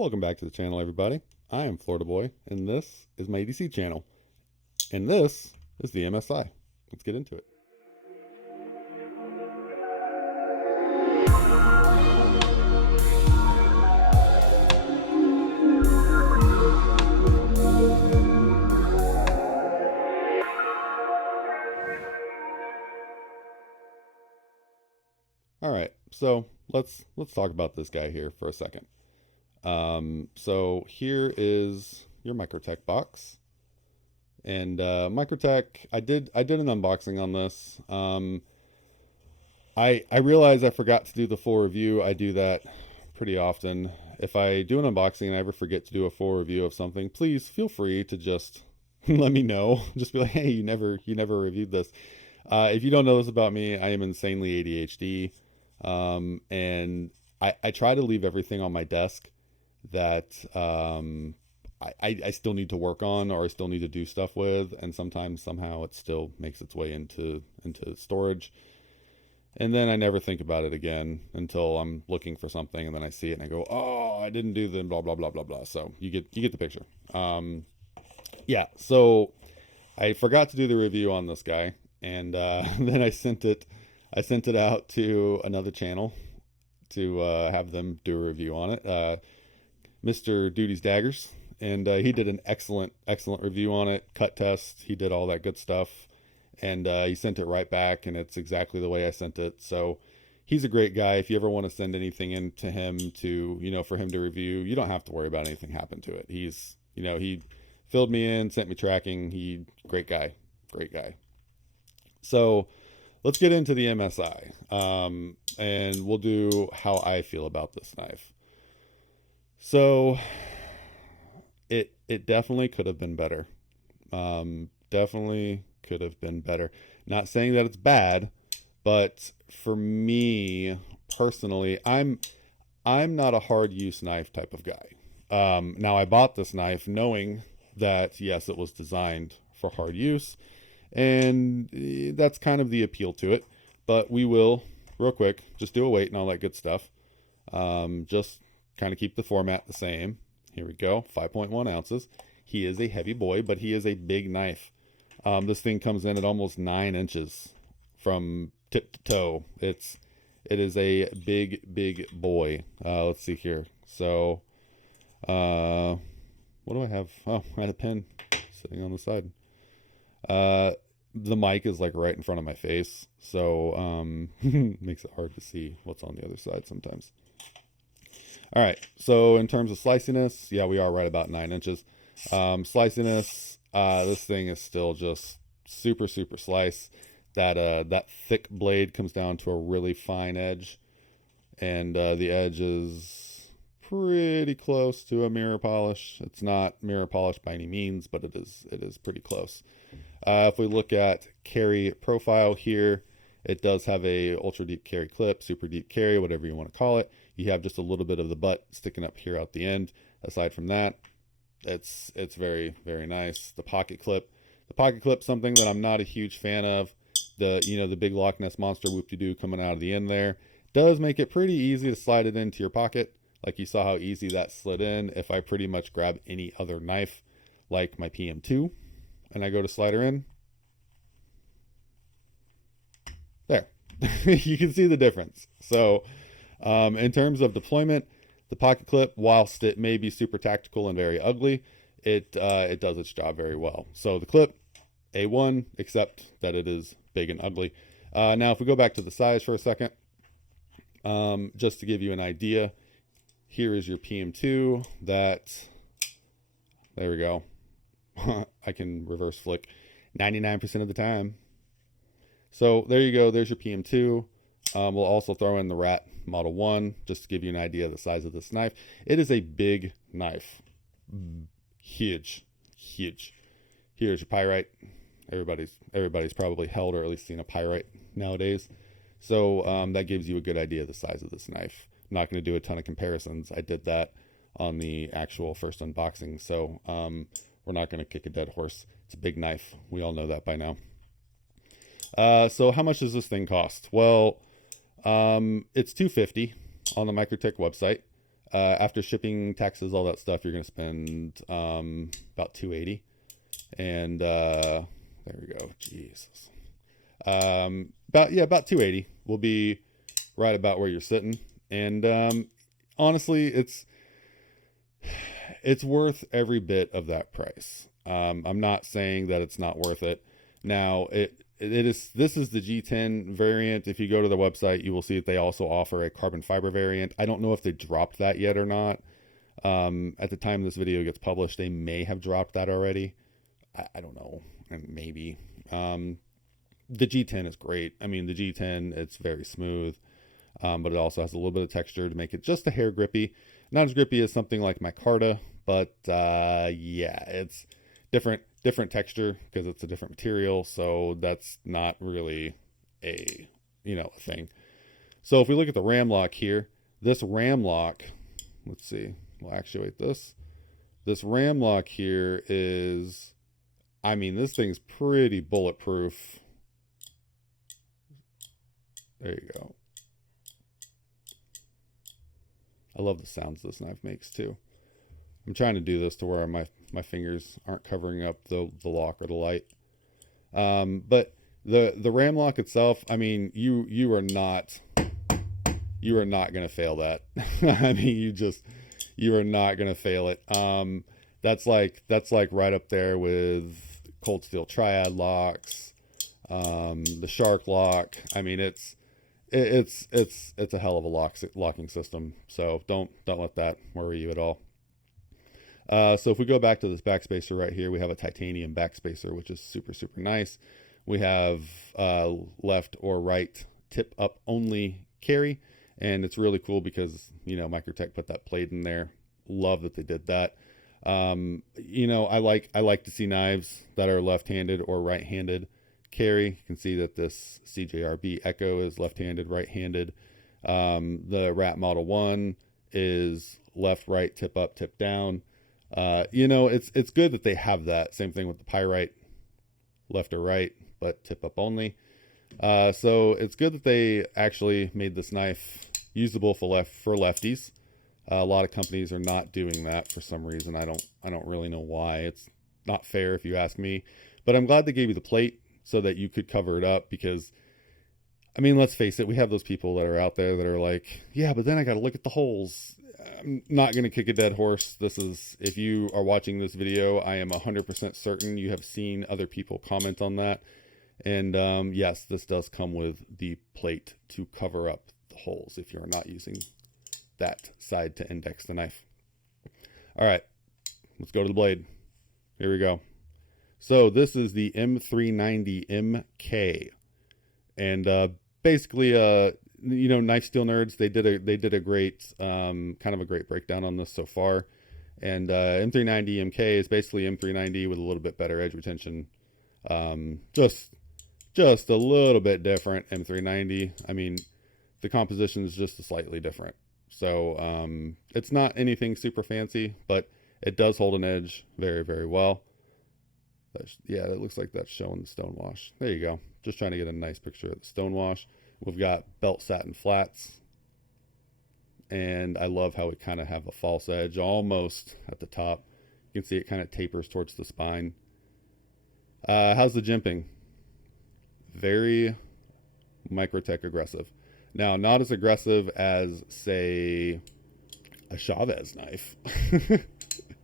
Welcome back to the channel, everybody. I am Florida Boy, and this is my EDC channel. And this is the MSI. Let's get into it. All right, so let's talk about this guy here for a second. So here is your Microtech box, and Microtech. I did an unboxing on this. I realize I forgot to do the full review. I do that pretty often. If I do an unboxing and I ever forget to do a full review of something, please feel free to just let me know. Just be like, hey, you never reviewed this. If you don't know this about me, I am insanely ADHD, and I try to leave everything on my desk that I still need to work on, or I still need to do stuff with, and sometimes somehow it still makes its way into storage, and then I never think about it again until I'm looking for something, and then I see it and I go, oh, I didn't do the blah blah blah blah blah. So you get the picture. Yeah, so I forgot to do the review on this guy, and then I sent it out to another channel to have them do a review on it. Mr. Duty's Daggers, and he did an excellent review on it, cut test, he did all that good stuff, and he sent it right back, and it's exactly the way I sent it. So he's a great guy. If you ever want to send anything in to him to, for him to review, you don't have to worry about anything happen to it. He's, he filled me in, sent me tracking. Great guy. So let's get into the MSI, and we'll do how I feel about this knife. So it definitely could have been better. Definitely could have been better. Not saying that it's bad, but for me personally, I'm not a hard use knife type of guy. Now I bought this knife knowing that yes, it was designed for hard use, and that's kind of the appeal to it. But we will real quick just do a weight and all that good stuff. Just kind of keep the format the same. Here we go, 5.1 ounces. He is a heavy boy, but he is a big knife. This thing comes in at almost 9 inches from tip to toe. It is a big boy. Let's see here. So what do I have? Oh, I had a pen sitting on the side. The mic is like right in front of my face, so makes it hard to see what's on the other side sometimes. All right, so in terms of sliciness, yeah, we are right about 9 inches. Sliciness, this thing is still just super slice. That thick blade comes down to a really fine edge, and the edge is pretty close to a mirror polish. It's not mirror polish by any means, but it is pretty close. If we look at carry profile here, it does have a ultra deep carry clip, super deep carry, whatever you want to call it. You have just a little bit of the butt sticking up here at the end. Aside from that, it's very nice. The pocket clip, something that I'm not a huge fan of. The big Loch Ness monster whoop-de-doo coming out of the end there does make it pretty easy to slide it into your pocket. Like you saw how easy that slid in. If I pretty much grab any other knife, like my PM2, and I go to slide her in, there, you can see the difference. So in terms of deployment, the pocket clip, whilst it may be super tactical and very ugly, it does its job very well. So the clip, A1, except that it is big and ugly. Now, if we go back to the size for a second, just to give you an idea, here is your PM2. There we go. I can reverse flick 99% of the time. So there you go. There's your PM2. We'll also throw in the Rat Model 1 just to give you an idea of the size of this knife. It is a big knife. Huge. Here's your pyrite. Everybody's probably held or at least seen a pyrite nowadays. So that gives you a good idea of the size of this knife. I'm not going to do a ton of comparisons. I did that on the actual first unboxing. So we're not going to kick a dead horse. It's a big knife. We all know that by now. So how much does this thing cost? Well, it's $250 on the Microtech website. After shipping, taxes, all that stuff, you're going to spend about $280. And there we go. Jesus. About $280 will be right about where you're sitting. And honestly, it's worth every bit of that price. I'm not saying that it's not worth it. Now, this is the G10 variant. If you go to the website, you will see that they also offer a carbon fiber variant. I don't know if they dropped that yet or not. At the time this video gets published, they may have dropped that already. I don't know, maybe. The G10 is great. I mean, the G10, it's very smooth, but it also has a little bit of texture to make it just a hair grippy. Not as grippy as something like my Carta, but yeah, it's different texture because it's a different material. So that's not really a thing. So if we look at the ram lock here, this ram lock, let's see, we'll actuate this. This ram lock here is, I mean, this thing's pretty bulletproof. There you go. I love the sounds this knife makes too. I'm trying to do this to where my fingers aren't covering up the lock or the light. But the ram lock itself, I mean, you are not going to fail that. I mean, you are not going to fail it. That's like right up there with cold steel triad locks, the shark lock. I mean, it's a hell of a locking system. So don't let that worry you at all. So if we go back to this backspacer right here, we have a titanium backspacer, which is super, super nice. We have left or right tip up only carry, and it's really cool because, Microtech put that plate in there. Love that they did that. I like to see knives that are left-handed or right-handed carry. You can see that this CJRB Echo is left-handed, right-handed. The Rat Model 1 is left, right, tip up, tip down. It's good that they have that. Same thing with the Pyrite, left or right, but tip up only. So it's good that they actually made this knife usable for lefties. A lot of companies are not doing that for some reason. I don't really know why. It's not fair if you ask me, but I'm glad they gave you the plate so that you could cover it up, because I mean, let's face it, we have those people that are out there that are like, yeah, but then I got to look at the holes. I'm not going to kick a dead horse. If you are watching this video, I am 100% certain you have seen other people comment on that. And yes, this does come with the plate to cover up the holes if you're not using that side to index the knife. All right, let's go to the blade. Here we go. So this is the M390 MK, and basically, Knife Steel Nerds, they did a great kind of a great breakdown on this so far. And M390 MK is basically M390 with a little bit better edge retention, just a little bit different. M390, I mean, the composition is just slightly different. So it's not anything super fancy, but it does hold an edge very, very well. Yeah, it looks like that's showing the stonewash. There you go. Just trying to get a nice picture of the stonewash. We've got belt satin flats, and I love how we kind of have a false edge almost at the top. You can see it kind of tapers towards the spine. How's the jimping? Very Microtech aggressive. Now, not as aggressive as, say, a Chaves knife.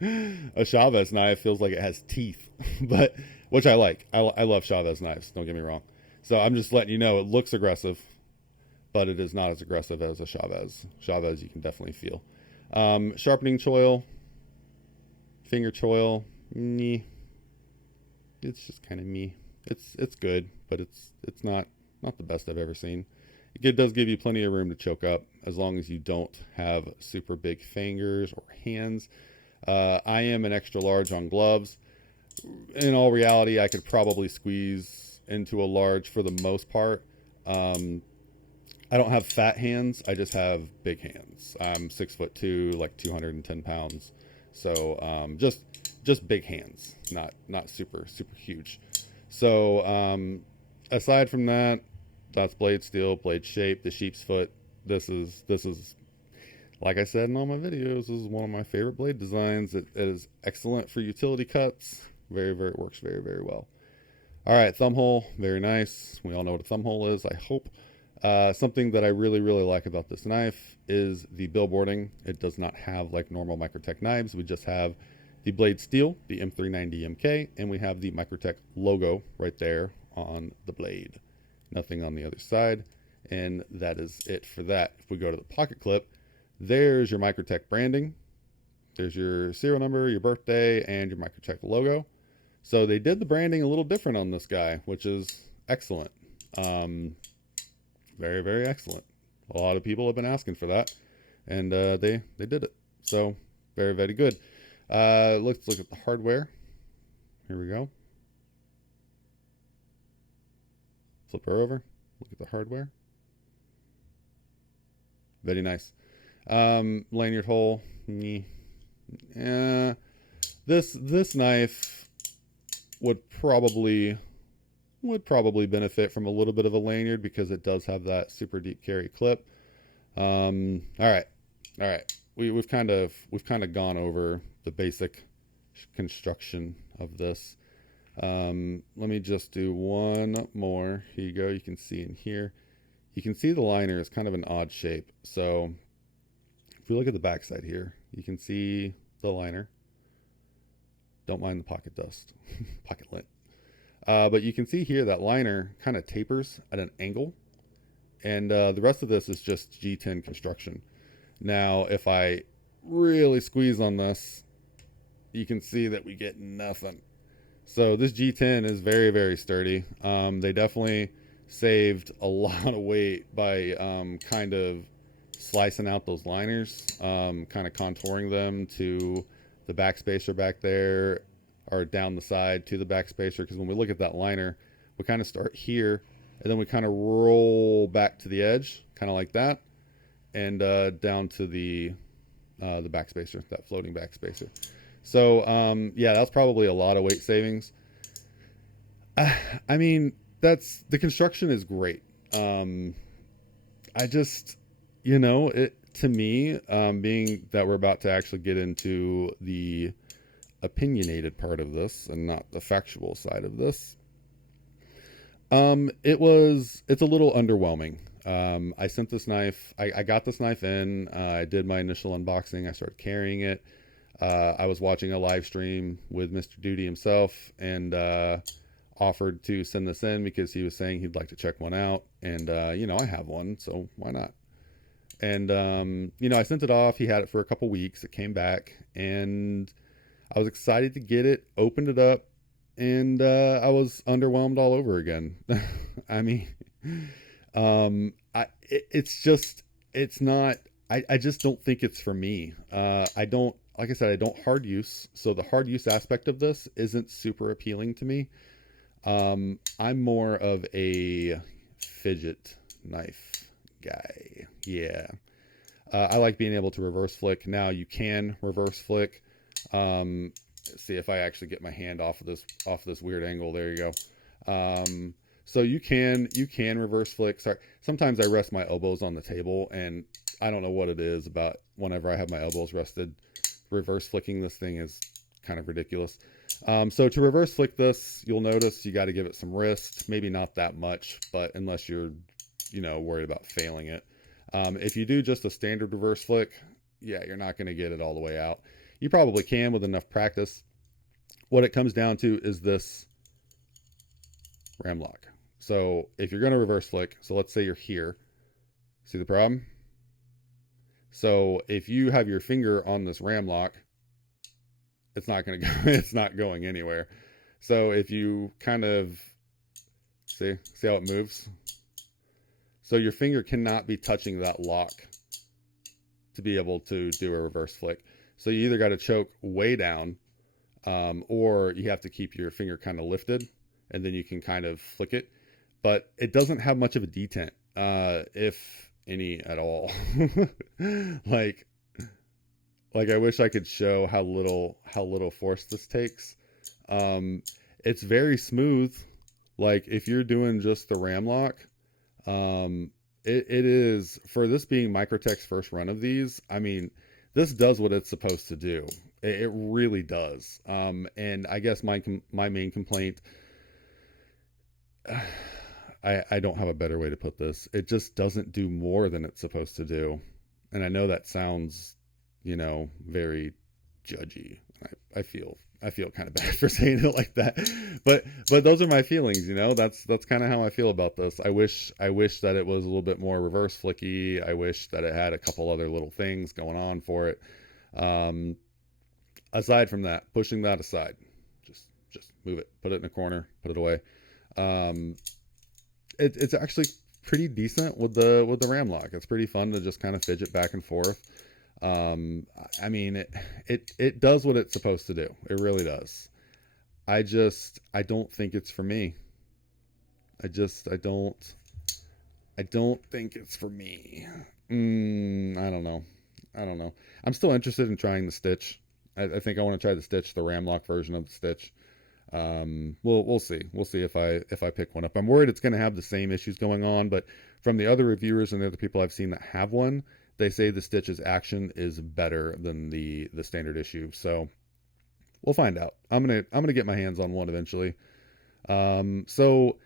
A Chaves knife feels like it has teeth, but which I like. I love Chaves knives, don't get me wrong. So I'm just letting you know it looks aggressive, but it is not as aggressive as a Chaves. Chaves you can definitely feel. Sharpening choil, finger choil, meh. It's just kind of meh. It's good, but it's not the best I've ever seen. It does give you plenty of room to choke up as long as you don't have super big fingers or hands. I am an extra large on gloves. In all reality, I could probably squeeze into a large for the most part. I don't have fat hands. I just have big hands. I'm 6'2", like 210 pounds. So just big hands, not super huge. So aside from that, that's blade steel, blade shape, the sheep's foot. This is Like I said in all my videos, this is one of my favorite blade designs. It is excellent for utility cuts. It works very, very well. All right, thumb hole, very nice. We all know what a thumb hole is, I hope. Something that I really, really like about this knife is the billboarding. It does not have like normal Microtech knives. We just have the blade steel, the M390 MK, and we have the Microtech logo right there on the blade. Nothing on the other side, and that is it for that. If we go to the pocket clip, there's your Microtech branding. There's your serial number, your birthday, and your Microtech logo. So they did the branding a little different on this guy, which is excellent. Very, very excellent. A lot of people have been asking for that, and they did it. So very, very good. Let's look at the hardware. Here we go. Flip her over. Look at the hardware. Very nice. Lanyard hole. Yeah. This knife would probably benefit from a little bit of a lanyard because it does have that super deep carry clip. All right. We've kind of gone over the basic construction of this. Let me just do one more. Here you go. You can see in here. You can see the liner is kind of an odd shape. So if we look at the back side here, you can see the liner. Don't mind the pocket dust, pocket lint. But you can see here that liner kind of tapers at an angle. And the rest of this is just G10 construction. Now, if I really squeeze on this, you can see that we get nothing. So this G10 is very, very sturdy. They definitely saved a lot of weight by kind of slicing out those liners, kind of contouring them to the backspacer back there, or down the side to the backspacer. Because when we look at that liner, we kind of start here, and then we kind of roll back to the edge, kind of like that, and down to the backspacer, that floating backspacer. So yeah, that's probably a lot of weight savings. I mean, the construction is great. I just, it to me, being that we're about to actually get into the opinionated part of this and not the factual side of this, it's a little underwhelming. I sent this knife, I got this knife in, I did my initial unboxing, I started carrying it. I was watching a live stream with Mr. Duty himself, and offered to send this in because he was saying he'd like to check one out, and I have one, so why not? And I sent it off. He had it for a couple weeks. It came back, and I was excited to get it, opened it up, and I was underwhelmed all over again. I mean, I just don't think it's for me. Like I said, I don't hard use. So the hard use aspect of this isn't super appealing to me. I'm more of a fidget knife guy. Yeah. I like being able to reverse flick. Now you can reverse flick. Let's see if I actually get my hand off of this weird angle. There you go. So you can reverse flick. Sorry. Sometimes I rest my elbows on the table, and I don't know what it is about whenever I have my elbows rested. Reverse flicking this thing is kind of ridiculous. So to reverse flick this, you'll notice you got to give it some wrist. Maybe not that much, but unless you're, worried about failing it. If you do just a standard reverse flick, yeah, you're not going to get it all the way out. You probably can with enough practice. What it comes down to is this ram lock. So if you're going to reverse flick, so let's say you're here. See the problem? So if you have your finger on this ram lock, it's not going to go, it's not going anywhere. So if you kind of see how it moves? So your finger cannot be touching that lock to be able to do a reverse flick. So you either got to choke way down, or you have to keep your finger kind of lifted, and then you can kind of flick it. But it doesn't have much of a detent, if any at all. like I wish I could show how little force this takes. It's very smooth. Like if you're doing just the ram lock, it is, for this being Microtech's first run of these. I mean, this does what it's supposed to do. It really does. And I guess my main complaint, I don't have a better way to put this. It just doesn't do more than it's supposed to do. And I know that sounds, very judgy. I feel kind of bad for saying it like that, but those are my feelings. That's kind of how I feel about this. I wish that it was a little bit more reverse flicky. I wish that it had a couple other little things going on for it. Aside from that, pushing that aside, just move it, put it in a corner, put it away. It's actually pretty decent with the RAM lock. It's pretty fun to just kind of fidget back and forth. I mean, it does what it's supposed to do. It really does. I don't think it's for me. I don't think it's for me. I don't know. I'm still interested in trying the Stitch. I think I want to try the Stitch, the RAM lock version of the Stitch. We'll see. We'll see if I pick one up. I'm worried it's going to have the same issues going on, but from the other reviewers and the other people I've seen that have one, they say the Stitch's action is better than the standard issue. So we'll find out. I'm gonna get my hands on one eventually. So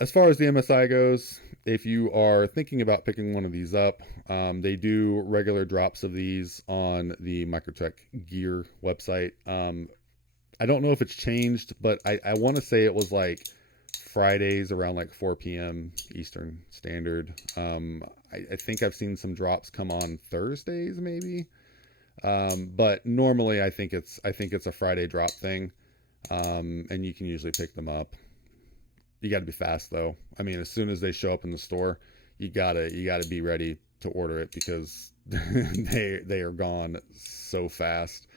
as far as the MSI goes, if you are thinking about picking one of these up, they do regular drops of these on the Microtech Gear website. I don't know if it's changed, but I want to say it was like Fridays around like 4 p.m. Eastern Standard. I think I've seen some drops come on Thursdays maybe. But normally I think it's a Friday drop thing. And you can usually pick them up. You got to be fast though. I mean, as soon as they show up in the store, you gotta be ready to order it because they are gone so fast.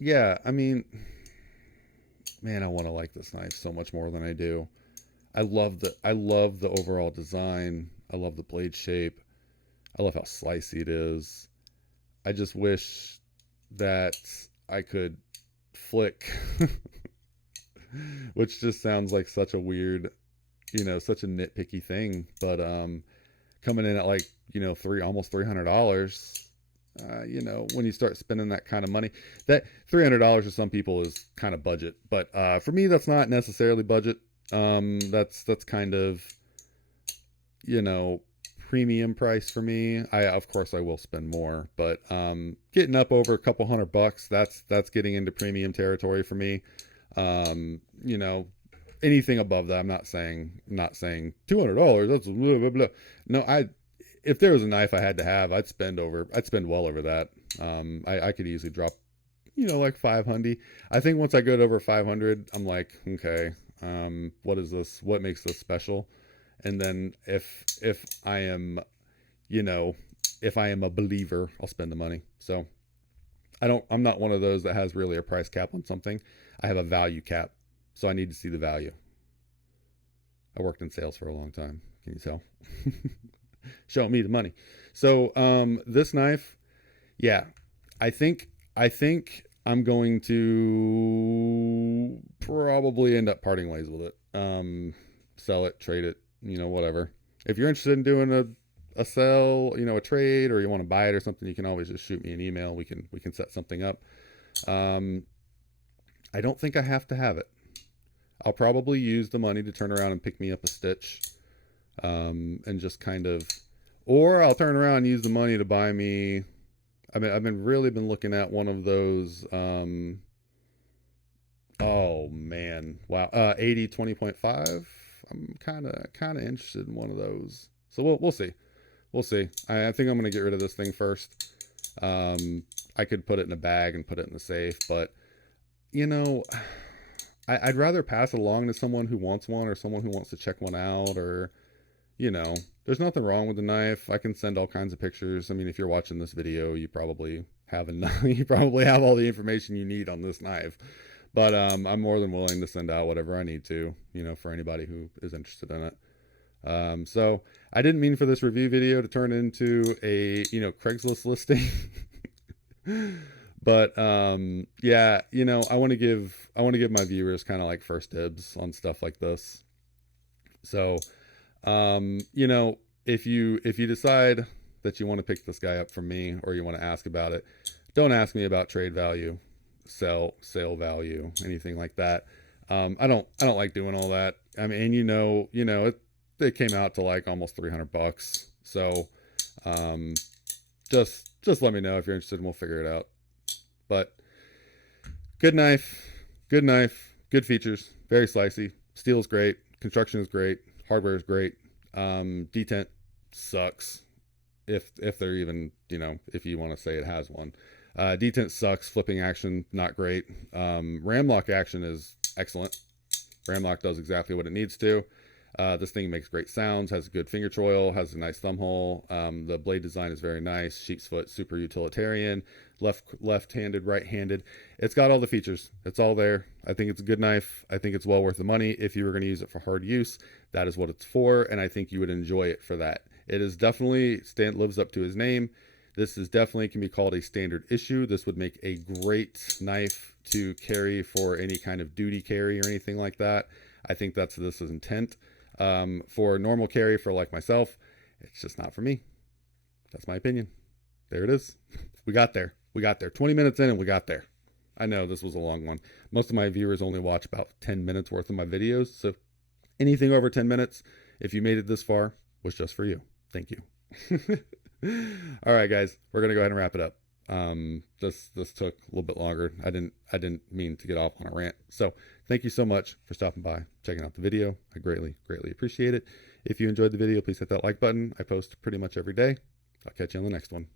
Yeah, I mean, man, I want to like this knife so much more than I do. I love the overall design. I love the blade shape. I love how slicey it is. I just wish that I could flick, which just sounds like such a weird, such a nitpicky thing. But coming in at like almost $300. When you start spending that kind of money, that $300 for some people is kind of budget, but for me, that's not necessarily budget. That's kind of, premium price for me. Of course I will spend more, but getting up over a couple $100, that's getting into premium territory for me. Anything above that, I'm not saying $200. That's blah, blah, blah. No, if there was a knife I had to have, I'd spend well over that. I could easily drop, like 500. I think once I get over 500, I'm like, okay, what is this? What makes this special? And then if I am, if I am a believer, I'll spend the money. So I'm not one of those that has really a price cap on something. I have a value cap. So I need to see the value. I worked in sales for a long time. Can you tell? Show me the money. So this knife, yeah, I think I'm going to probably end up parting ways with it. Sell it, trade it, whatever. If you're interested in doing a sell, a trade, or you want to buy it or something, you can always just shoot me an email. We can set something up. I don't think I have to have it. I'll probably use the money to turn around and pick me up a Stitch. And just kind of, or I'll turn around and use the money to buy me. I mean, I've been looking at one of those, oh man, wow. 80 20.5. I'm kind of interested in one of those. So we'll see. I think I'm going to get rid of this thing first. I could put it in a bag and put it in the safe, but I'd rather pass it along to someone who wants one or someone who wants to check one out, or, there's nothing wrong with the knife. I can send all kinds of pictures. I mean, if you're watching this video, you probably have you probably have all the information you need on this knife. But I'm more than willing to send out whatever I need to, for anybody who is interested in it. So I didn't mean for this review video to turn into a, Craigslist listing. But yeah, I want to give my viewers kind of like first dibs on stuff like this. So You know, if you decide that you want to pick this guy up from me, or you want to ask about it, don't ask me about trade value, sale value, anything like that. I don't like doing all that. I mean, it came out to like almost $300. So, just let me know if you're interested and we'll figure it out. But good knife, good features, very slicey. Steel is great, construction is great, hardware is great. Detent sucks, if they're even, if you want to say it has one. Detent sucks. Flipping action, not great. Ram lock action is excellent. Ram lock does exactly what it needs to. This thing makes great sounds, has a good finger choil, has a nice thumb hole. The blade design is very nice. Sheep's foot, super utilitarian. Left-handed, right-handed. It's got all the features. It's all there. I think it's a good knife. I think it's well worth the money. If you were going to use it for hard use, that is what it's for, and I think you would enjoy it for that. It is definitely lives up to his name. This is definitely can be called a standard issue. This would make a great knife to carry for any kind of duty carry or anything like that. I think that's this is intent. For normal carry for like myself, it's just not for me. That's my opinion. There it is. We got there. 20 minutes in and we got there. I know this was a long one. Most of my viewers only watch about 10 minutes worth of my videos. So anything over 10 minutes, if you made it this far, was just for you. Thank you. All right, guys, we're going to go ahead and wrap it up. This took a little bit longer. I didn't mean to get off on a rant. So thank you so much for stopping by, checking out the video. I greatly appreciate it. If you enjoyed the video, please hit that like button. I post pretty much every day. I'll catch you on the next one.